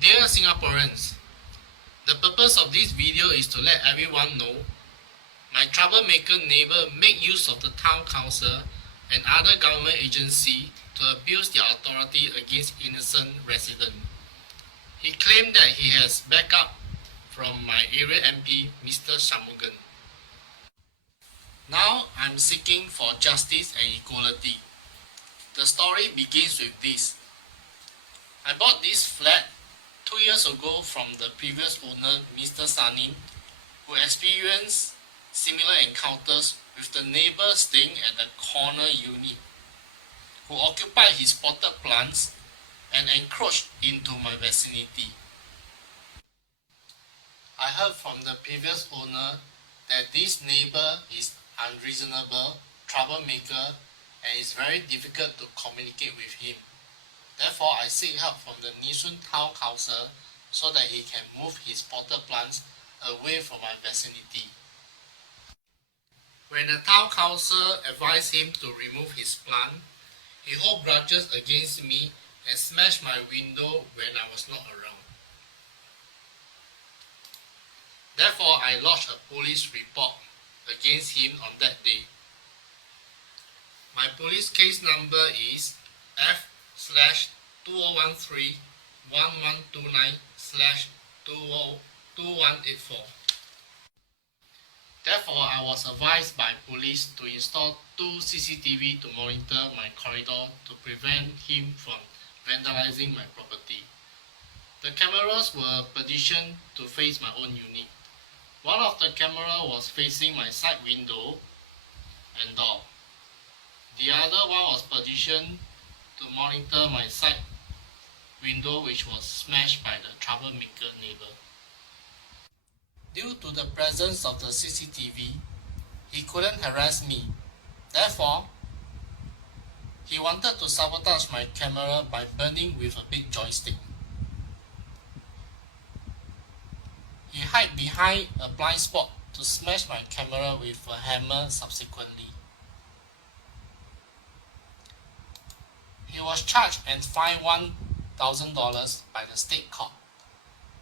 Dear Singaporeans, the purpose of this video is to let everyone know my troublemaker neighbour make use of the town council and other government agency to abuse their authority against innocent residents. He claimed that he has backup from my area MP, Mr. Shanmugam. Now I'm seeking for justice and equality. The story begins with this. I bought this flat 2 years ago from the previous owner, Mr. Sanin, who experienced similar encounters with the neighbour staying at the corner unit, who occupied his potted plants and encroached into my vicinity. I heard from the previous owner that this neighbour is unreasonable, troublemaker, and it's very difficult to communicate with him. Therefore, I seek help from the Yishun Town Council so that he can move his potted plants away from my vicinity. When the Town Council advised him to remove his plant, he held grudges against me and smashed my window when I was not around. Therefore, I lodged a police report against him on that day. My police case number is F/2013-1129/2184. Therefore, I was advised by police to install 2 CCTV to monitor my corridor to prevent him from vandalizing my property. The cameras were positioned to face my own unit. One of the cameras was facing my side window and door. The other one was positioned to monitor my side window, which was smashed by the troublemaker neighbour. Due to the presence of the CCTV, he couldn't harass me. Therefore, he wanted to sabotage my camera by burning with a big joystick. He hid behind a blind spot to smash my camera with a hammer subsequently. He was charged and fined $1,000 by the state court.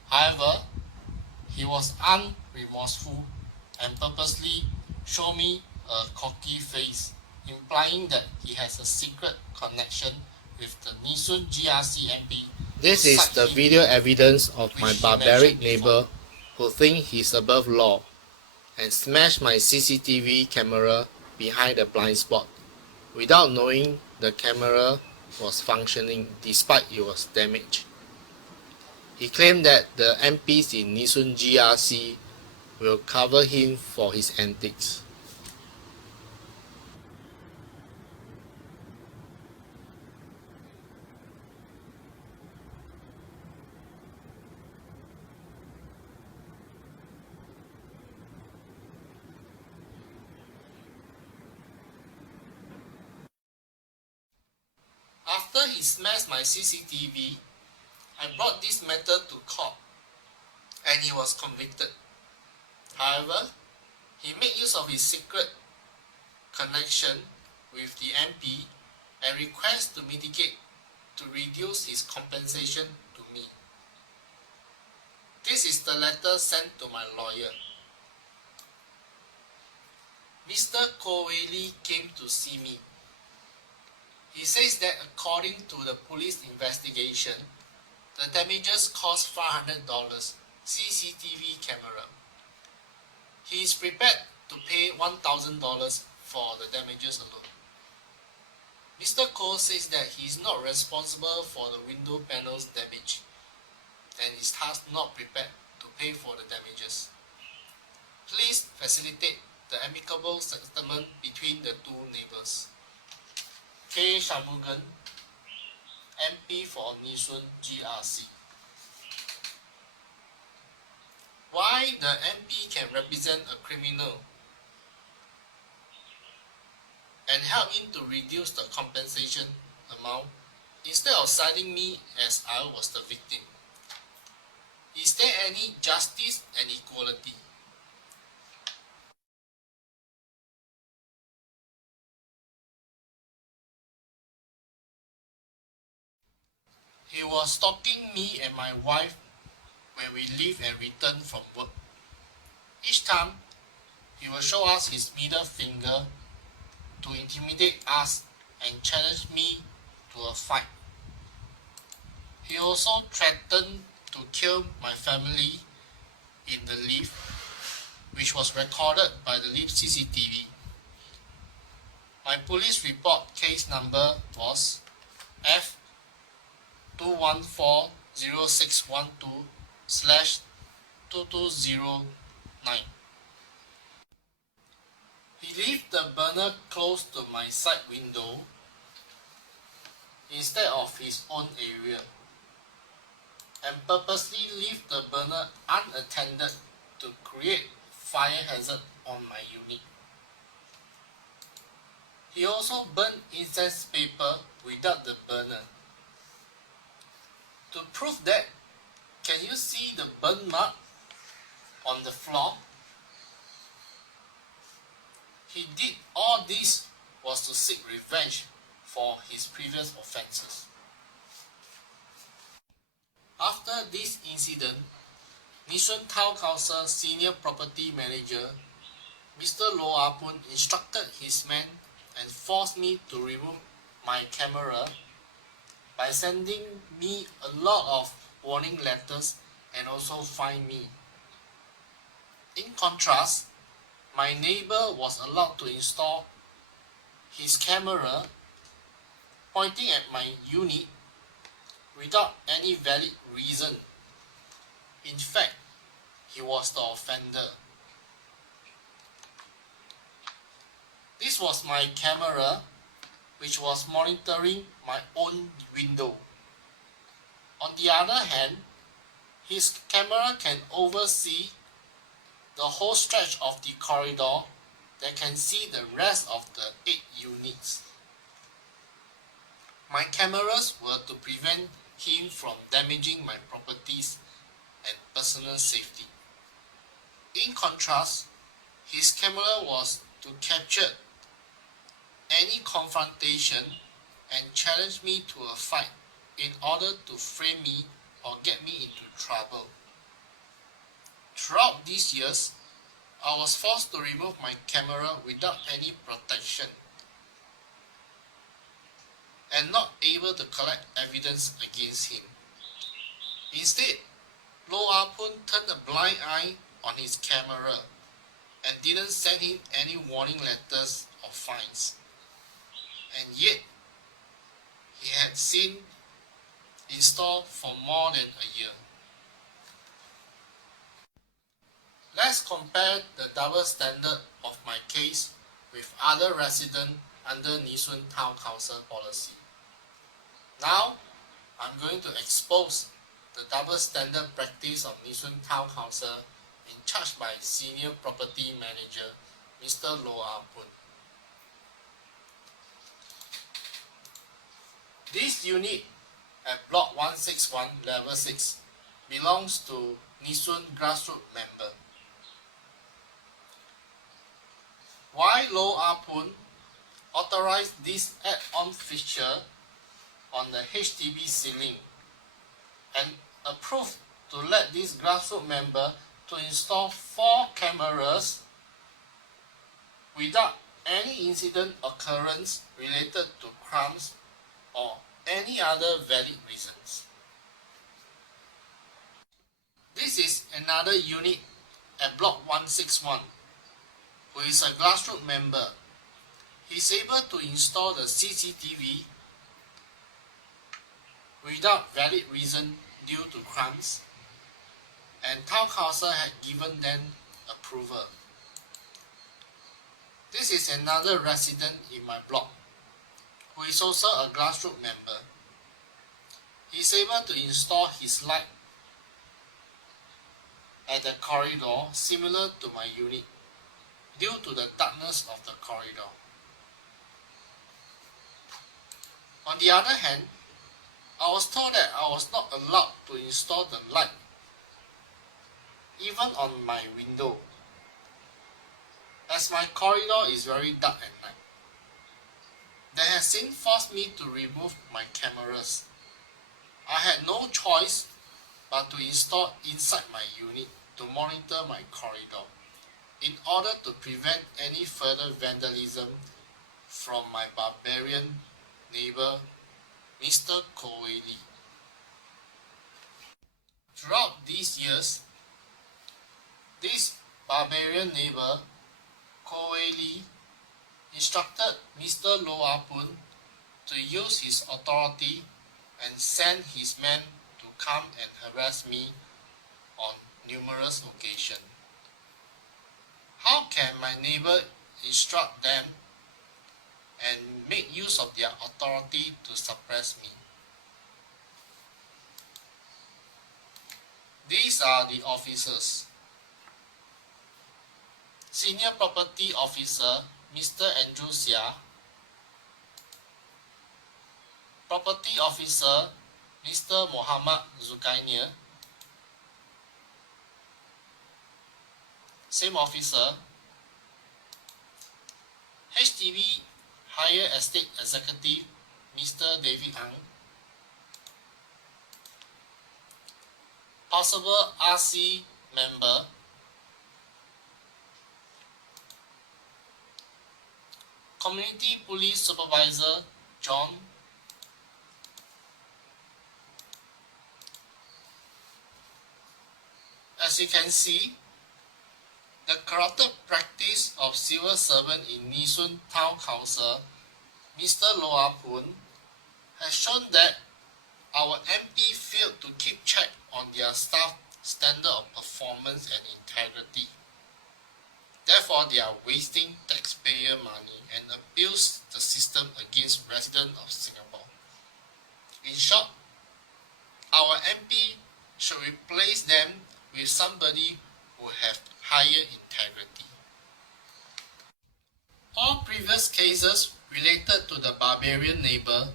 However, he was unremorseful and purposely showed me a cocky face, implying that he has a secret connection with the Yishun GRC MP. This is the video evidence of my barbaric neighbour who thinks he's above law and smashed my CCTV camera behind the blind spot without knowing the camera was functioning despite it was damaged. He claimed that the MPs in Yishun GRC will cover him for his antics. After he smashed my CCTV, I brought this matter to court and he was convicted. However, he made use of his secret connection with the MP and requested to mitigate to reduce his compensation to me. This is the letter sent to my lawyer. Mr. Koweli came to see me. He says that according to the police investigation, the damages cost $500 CCTV camera. He is prepared to pay $1,000 for the damages alone. Mr. Ko says that he is not responsible for the window panels damage and is thus not prepared to pay for the damages. Please facilitate the amicable settlement between the two neighbours. K. Shanmugam, MP for Yishun GRC. Why the MP can represent a criminal and help him to reduce the compensation amount instead of citing me as I was the victim? Is there any justice and equality? He was stalking me and my wife when we leave and return from work. Each time, he will show us his middle finger to intimidate us and challenge me to a fight. He also threatened to kill my family in the lift, which was recorded by the lift CCTV. My police report case number was F2140612/2209. He left the burner close to my side window instead of his own area, and purposely left the burner unattended to create fire hazard on my unit. He also burned incense paper without the burner. To prove that, can you see the burn mark on the floor? He did all this was to seek revenge for his previous offences. After this incident, Yishun Town Council Senior Property Manager Mr. Loh Ah Poon instructed his men and forced me to remove my camera by sending me a lot of warning letters and also fine me. In contrast, my neighbour was allowed to install his camera pointing at my unit without any valid reason. In fact, he was the offender. This was my camera, which was monitoring my own window. On the other hand, his camera can oversee the whole stretch of the corridor that can see the rest of the 8 units. My cameras were to prevent him from damaging my properties and personal safety. In contrast, his camera was to capture any confrontation and challenge me to a fight in order to frame me or get me into trouble. Throughout these years, I was forced to remove my camera without any protection and not able to collect evidence against him. Instead, Loh Ah Poon turned a blind eye on his camera and didn't send him any warning letters or fines. And yet, he had seen installed for more than a year. Let's compare the double standard of my case with other residents under Yishun Town Council policy. Now, I'm going to expose the double standard practice of Yishun Town Council in charge by Senior Property Manager Mr. Loh Ah Poon. This unit at Block 161 Level 6 belongs to Yishun grassroots member. Why Loh Ah Poon authorized this add-on feature on the HDB ceiling and approved to let this grassroots member to install 4 cameras without any incident occurrence related to crimes or any other valid reasons. This is another unit at Block 161 who is a grassroots member. He is able to install the CCTV without valid reason due to crimes, and Town Council had given them approval. This is another resident in my block who is also a grassroots member. He is able to install his light at the corridor similar to my unit due to the darkness of the corridor. On the other hand, I was told that I was not allowed to install the light even on my window, as my corridor is very dark at night. They have since forced me to remove my cameras. I had no choice but to install inside my unit to monitor my corridor in order to prevent any further vandalism from my barbarian neighbour, Mr. Coeli. Throughout these years, this barbarian neighbour, Coeli, instructed Mr. Lo Ah Poon to use his authority and send his men to come and harass me on numerous occasions. How can my neighbour instruct them and make use of their authority to suppress me? These are the officers. Senior Property Officer Mr. Andrew Sia, Property Officer Mr. Muhammad Zulkainir, same officer, HDB Higher Estate Executive Mr. David Ang, possible RC member Community Police Supervisor John, as you can see, the corrupted practice of civil servant in Yishun Town Council, Mr. Lo Ah Poon, has shown that our MP failed to keep check on their staff standard of performance and integrity. Therefore, they are wasting taxpayer money and abuse the system against residents of Singapore. In short, our MP should replace them with somebody who have higher integrity. All previous cases related to the barbarian neighbour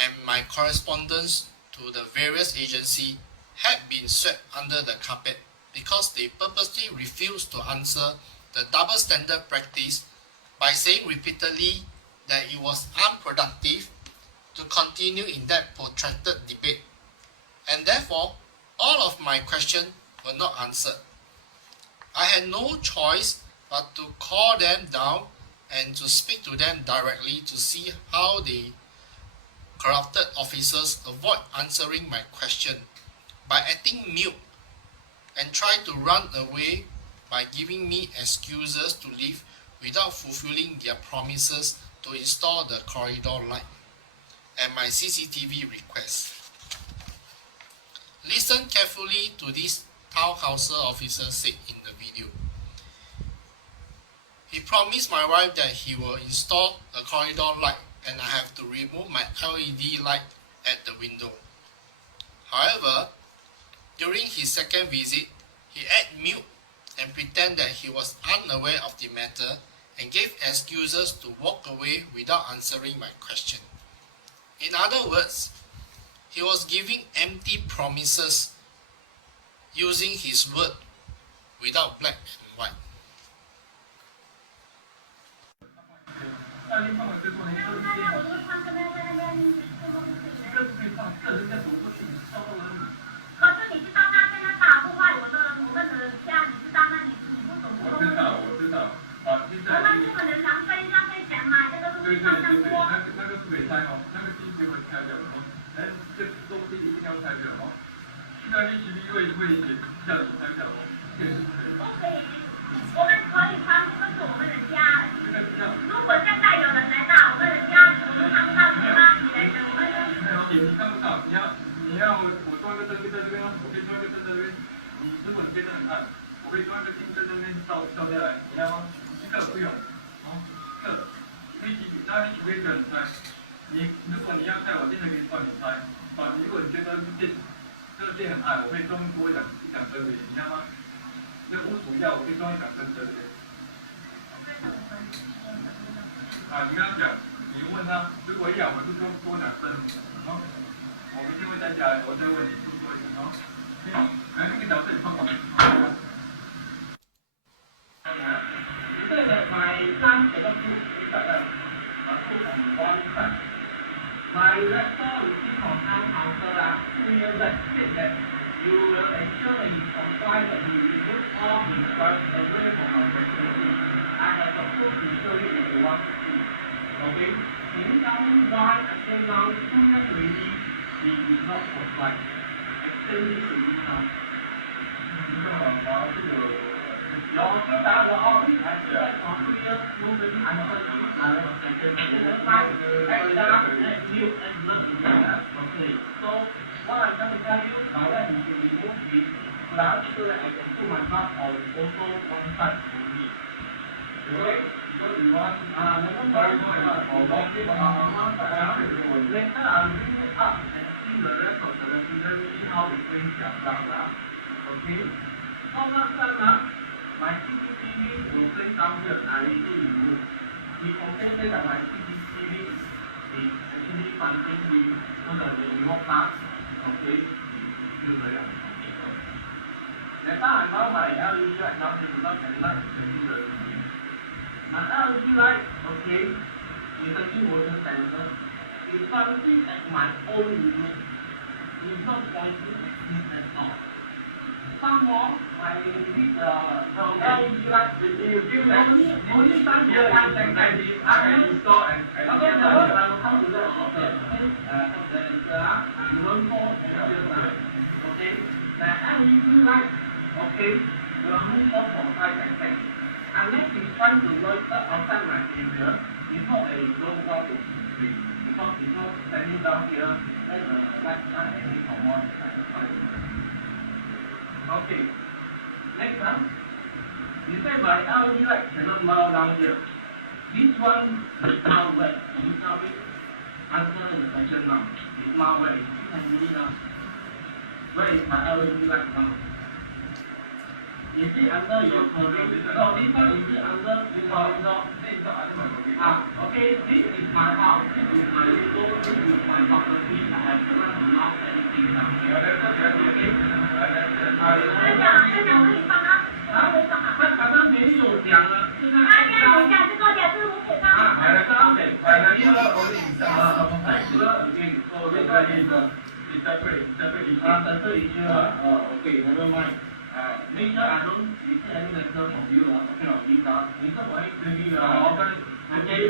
and my correspondence to the various agencies had been swept under the carpet because they purposely refused to answer the double standard practice by saying repeatedly that it was unproductive to continue in that protracted debate, and therefore all of my questions were not answered. I had no choice but to call them down and to speak to them directly to see how the corrupted officers avoid answering my question by acting mute and try to run away by giving me excuses to leave without fulfilling their promises to install the corridor light and my CCTV request. Listen carefully to this town council officer said in the video. He promised my wife that he will install a corridor light and I have to remove my LED light at the window. However, during his second visit, he acted mute and pretend that he was unaware of the matter and gave excuses to walk away without answering my question. In other words, he was giving empty promises using his word without black and white. clear that state that you will ensure that he complies and he removes all his drugs away from our facility. I have supposed to show you if you want to see. Okay? Can you tell me why until now, 2 years already, he did not comply? Explain this to me now. Your office, the office has said for 2 years, nobody answered you. Okay, so what I'm trying to tell you, now that you can remove this flash so that I can put my blood on also one side only. Okay? Because you want never mind or later I'll bring it up and see the rest of the residents see how they bring their blood. Okay? So last time my CCTV will place down here and I already removed. We complained that my CCTV is actually punching me so that there will not pass. Okay? That's how I found my LED light now is not at night. My LED light, okay, is actually water sensor. It's pointing at my own unit. It's not pointing at me at all. Some more, I did the LED light. You give only time here I can install and okay, I will come to that shortly. You don't fall okay? The LED light, okay, will move off for 5 seconds. Unless it's trying to loiter outside my area, it's not a low one to street. Because it's not standing down here, let the light shine and it come on. Okay. Next one. You said my LED light cannot mount down here. This one is now wet. You tell me. Answer the question now. It's now wet. You can read it now. Where is my LED light now? Is it under your covering? No, this one is it under the corridor? Okay, this is my house, this is my window, this is my property. I have not allowed anything down here. Okay?刚刚没有讲了，现在讲这个讲是我给他。Okay, never mind. Make sure I don't receive any letter from you. Okay, Lisa, why you doing okay,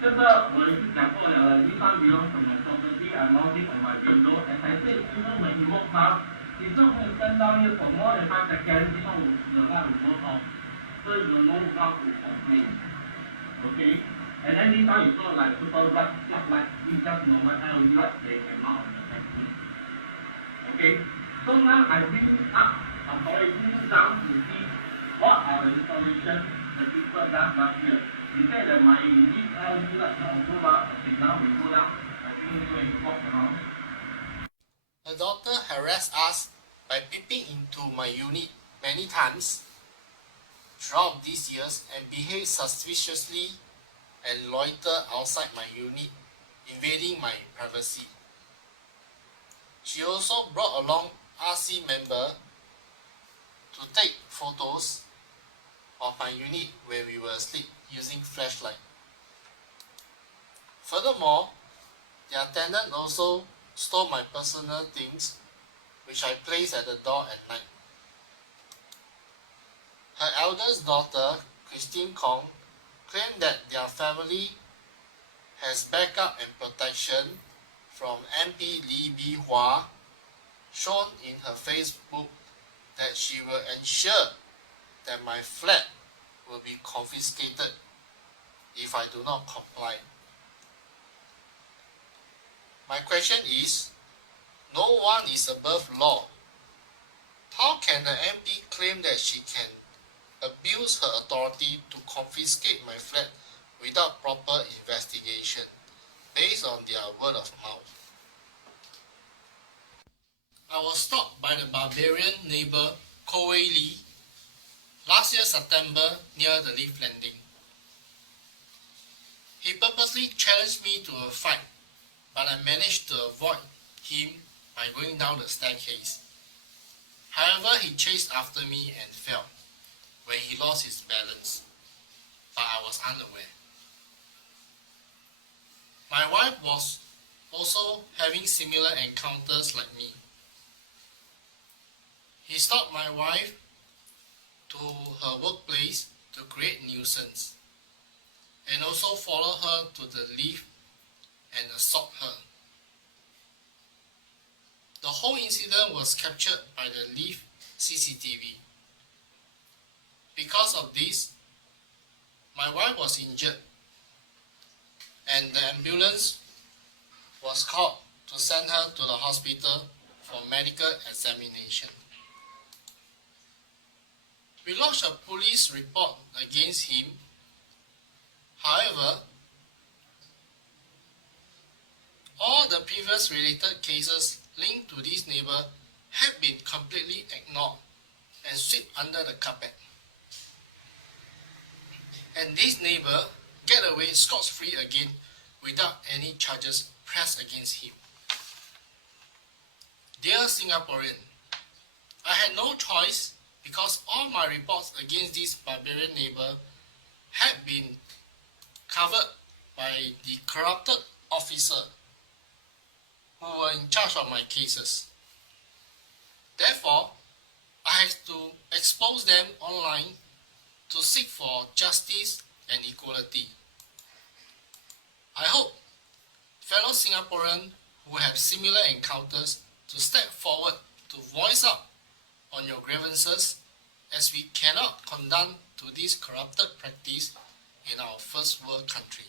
这个我已经讲过了。This one belongs to my property. I mount it on my window. As I said, even when you walk past, it's not going to stand down here for more than 5 seconds. This one will not go off. So you will know how to complain. Okay? And then this one is not like super bright, just like it's just normal LED light they can mount on the factory. Okay? So now I bring it up. I'm going down to see what are the installation the people done last year. You said that my LED light can go up. Okay, now we go down. I think we're going to walk around. The doctor harassed us by peeping into my unit many times throughout these years and behaved suspiciously and loitered outside my unit, invading my privacy. She also brought along RC member to take photos of my unit when we were asleep using flashlight. Furthermore, their tenant also stole my personal things which I placed at the door at night. Her eldest daughter, Christine Kong, claimed that their family has backup and protection from MP Li Bihua, shown in her Facebook that she will ensure that my flat will be confiscated if I do not comply. My question is, no one is above law. How can the MP claim that she can abuse her authority to confiscate my flat without proper investigation, based on their word of mouth? I was stopped by the Barbarian neighbour, Koh Wei Lee, last year September near the lift landing. He purposely challenged me to a fight, but I managed to avoid him by going down the staircase. However, he chased after me and fell when he lost his balance, but I was unaware. My wife was also having similar encounters like me. He stopped my wife to her workplace to create nuisance and also follow her to the lift and assault her. The whole incident was captured by the lift CCTV. Because of this, my wife was injured and the ambulance was called to send her to the hospital for medical examination. We lodged a police report against him. However, all the previous related cases linked to this neighbor have been completely ignored and swept under the carpet. And this neighbor get away scot-free again without any charges pressed against him. Dear Singaporean, I had no choice because all my reports against this barbarian neighbor had been covered by the corrupted officer who were in charge of my cases. Therefore, I had to expose them online to seek for justice and equality. I hope fellow Singaporeans who have similar encounters to step forward to voice up on your grievances, as we cannot condone to this corrupted practice in our first world country.